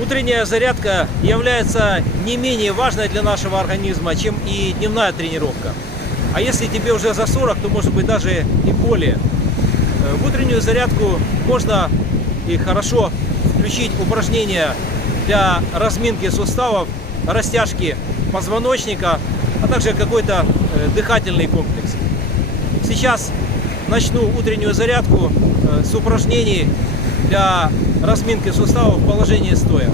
Утренняя зарядка является не менее важной для нашего организма, чем и дневная тренировка. А если тебе уже за 40, то может быть даже и более. В утреннюю зарядку можно и хорошо включить упражнения для разминки суставов, растяжки позвоночника, а также какой-то дыхательный комплекс. Сейчас начну утреннюю зарядку с упражнений для разминки суставов в положении стоя.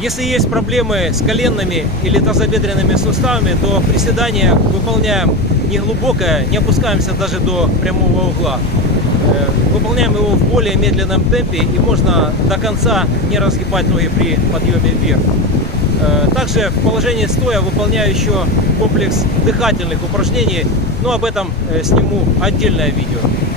Если есть проблемы с коленными или тазобедренными суставами, то приседание выполняем не глубокое, не опускаемся даже до прямого угла. Выполняем его в более медленном темпе, и можно до конца не разгибать ноги при подъеме вверх. Также в положении стоя выполняю еще комплекс дыхательных упражнений, но об этом сниму отдельное видео.